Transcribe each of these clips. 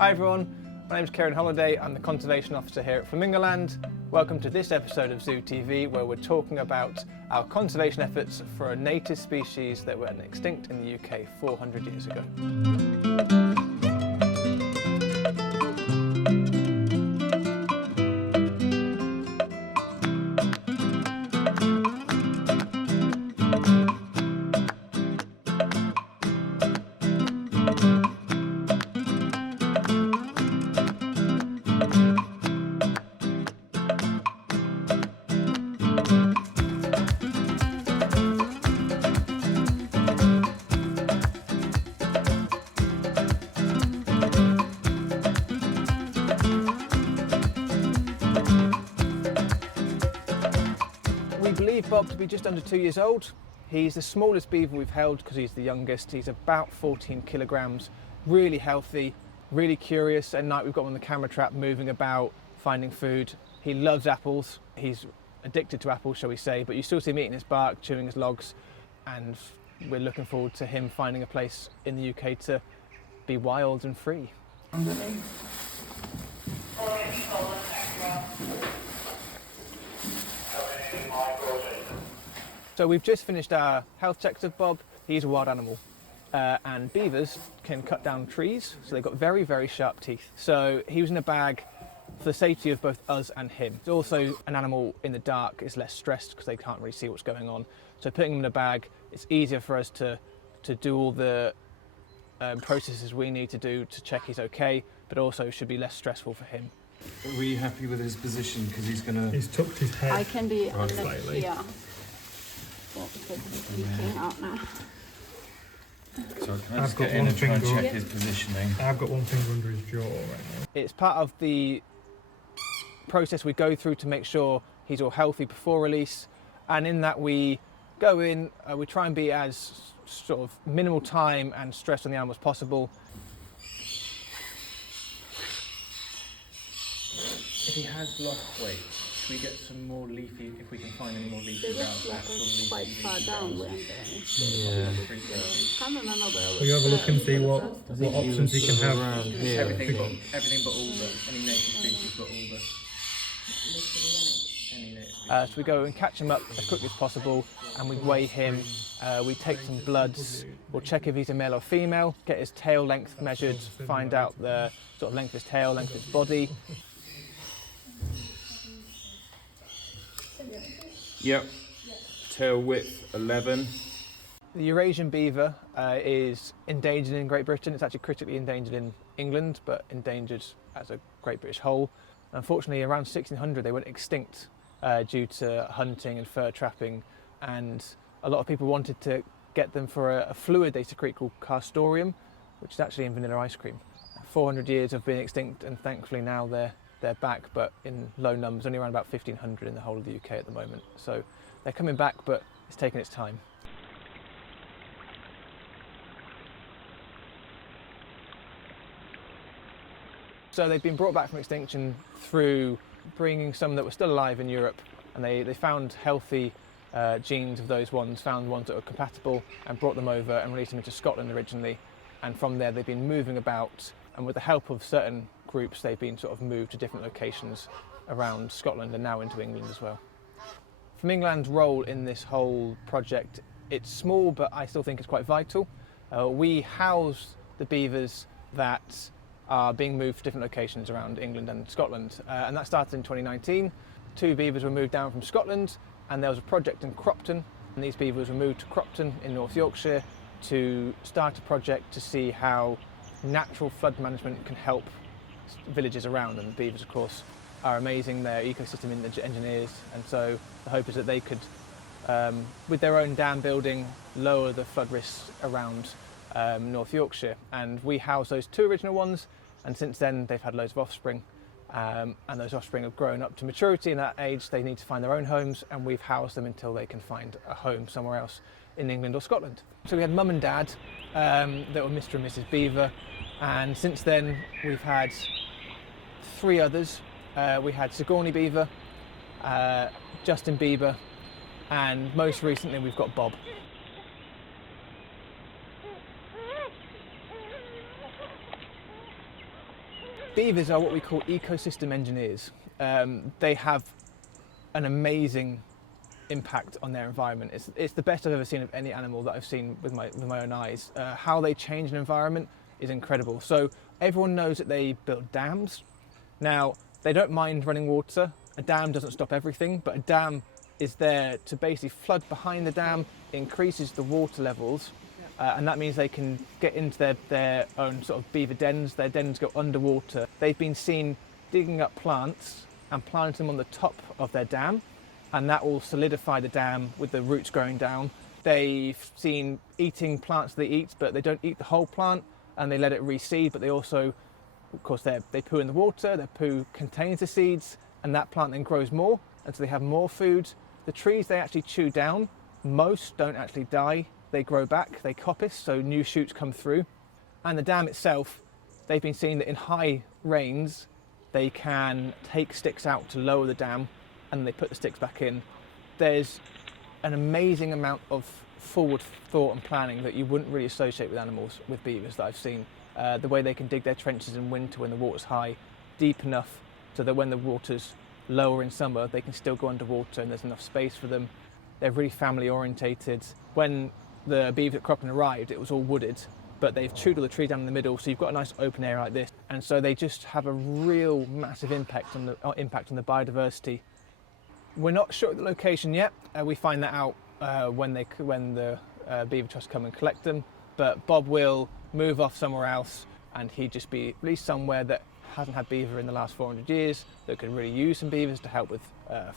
Hi everyone, my name's Kieran Holliday. I'm the Conservation Officer here at Flamingo Land. Welcome to this episode of Zoo TV, where we're talking about our conservation efforts for a native species that went extinct in the UK 400 years ago. We believe Bob to be just under 2 years old. He's the smallest beaver we've held because he's the youngest. He's about 14 kilograms, really healthy, really curious. At night we've got him on the camera trap, moving about, finding food. He loves apples. He's addicted to apples, shall we say, but you still see him eating his bark, chewing his logs, and we're looking forward to him finding a place in the UK to be wild and free. So we've just finished our health checks of Bob. He's a wild animal, and beavers can cut down trees, so they've got very, very sharp teeth. So he was in a bag for the safety of both us and him. It's also an animal in the dark is less stressed because they can't really see what's going on. So putting him in a bag, it's easier for us to do all the processes we need to do to check he's okay, but also should be less stressful for him. Are we happy with his position? Because He's tucked his head. I can be right slightly. Yeah. Well, because he's leaking out now. So can I just get in and try and check his positioning? I've got one finger under his jaw right now. It's part of the process we go through to make sure he's all healthy before release, and in that we go in, we try and be as sort of minimal time and stress on the animal as possible. If he has lost weight, should we get some more leafy, if we can find any more leafy ground? Quite far down, weren't they? Yeah. Can't remember where Will you have a look and see what options he can have? Around here. Everything but alder, any native species but alder. So we go and catch him up as quickly as possible, and we weigh him. We take some bloods. We'll check if he's a male or female, get his tail length measured, find out the sort of length of his tail, length of his body. Yep. Tail width 11. The Eurasian beaver is endangered in Great Britain. It's actually critically endangered in England, but endangered as a Great British whole. Unfortunately, around 1600 they went extinct due to hunting and fur trapping, and a lot of people wanted to get them for a fluid they secrete called castoreum, which is actually in vanilla ice cream. 400 years of being extinct, and thankfully now they're back, but in low numbers, only around about 1,500 in the whole of the UK at the moment. So they're coming back, but it's taken its time. So they've been brought back from extinction through bringing some that were still alive in Europe, and they found healthy genes of those ones, found ones that were compatible, and brought them over and released them into Scotland originally. And from there they've been moving about, and with the help of certain groups they've been sort of moved to different locations around Scotland and now into England as well. Flamingo Land's role in this whole project, it's small, but I still think it's quite vital. We house the beavers that are being moved to different locations around England and Scotland, and that started in 2019. 2 beavers were moved down from Scotland, and there was a project in Cropton, and these beavers were moved to Cropton in North Yorkshire to start a project to see how natural flood management can help villages around. And the beavers, of course, are amazing. They're ecosystem engineers, and so the hope is that they could, with their own dam building, lower the flood risks around North Yorkshire. And we house those 2 original ones, and since then they've had loads of offspring, and those offspring have grown up to maturity. In that age they need to find their own homes, and we've housed them until they can find a home somewhere else in England or Scotland. So we had mum and dad that were Mr. and Mrs. Beaver, and since then we've had 3 others. We had Sigourney Beaver, Justin Bieber, and most recently we've got Bob. Beavers are what we call ecosystem engineers. They have an amazing impact on their environment. It's the best I've ever seen of any animal that I've seen with my own eyes. How they change an environment is incredible. So everyone knows that they build dams. Now, they don't mind running water. A dam doesn't stop everything, but a dam is there to basically flood behind the dam, increases the water levels, and that means they can get into their own sort of beaver dens. Their dens go underwater. They've been seen digging up plants and planting them on the top of their dam, and that will solidify the dam with the roots growing down. They've seen eating plants they eat, but they don't eat the whole plant, and they let it reseed, but they also, of course, they poo in the water. Their poo contains the seeds, and that plant then grows more, and so they have more food. The trees they actually chew down, most don't actually die. They grow back, they coppice, so new shoots come through. And the dam itself, they've been seeing that in high rains, they can take sticks out to lower the dam, and they put the sticks back in. There's an amazing amount of forward thought and planning that you wouldn't really associate with animals, with beavers, that I've seen. The way they can dig their trenches in winter when the water's high, deep enough so that when the water's lower in summer, they can still go underwater and there's enough space for them. They're really family orientated. When the beavers at Cropton arrived, it was all wooded, but they've chewed all the trees down in the middle, so you've got a nice open area like this. And so they just have a real massive impact on the biodiversity. We're not sure of the location yet. We find that out when the Beaver Trust come and collect them. But Bob will move off somewhere else, and he'd just be at least somewhere that hasn't had beaver in the last 400 years, that could really use some beavers to help with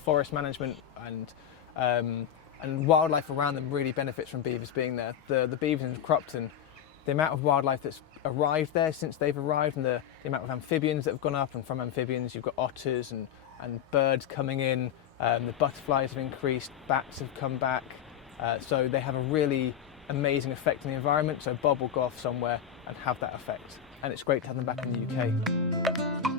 forest management, and wildlife around them really benefits from beavers being there. The beavers in Cropton, the amount of wildlife that's arrived there since they've arrived, and the amount of amphibians that have gone up, and from amphibians you've got otters and birds coming in, the butterflies have increased, bats have come back, so they have a really amazing effect on the environment. So Bob will go off somewhere and have that effect, and it's great to have them back in the UK.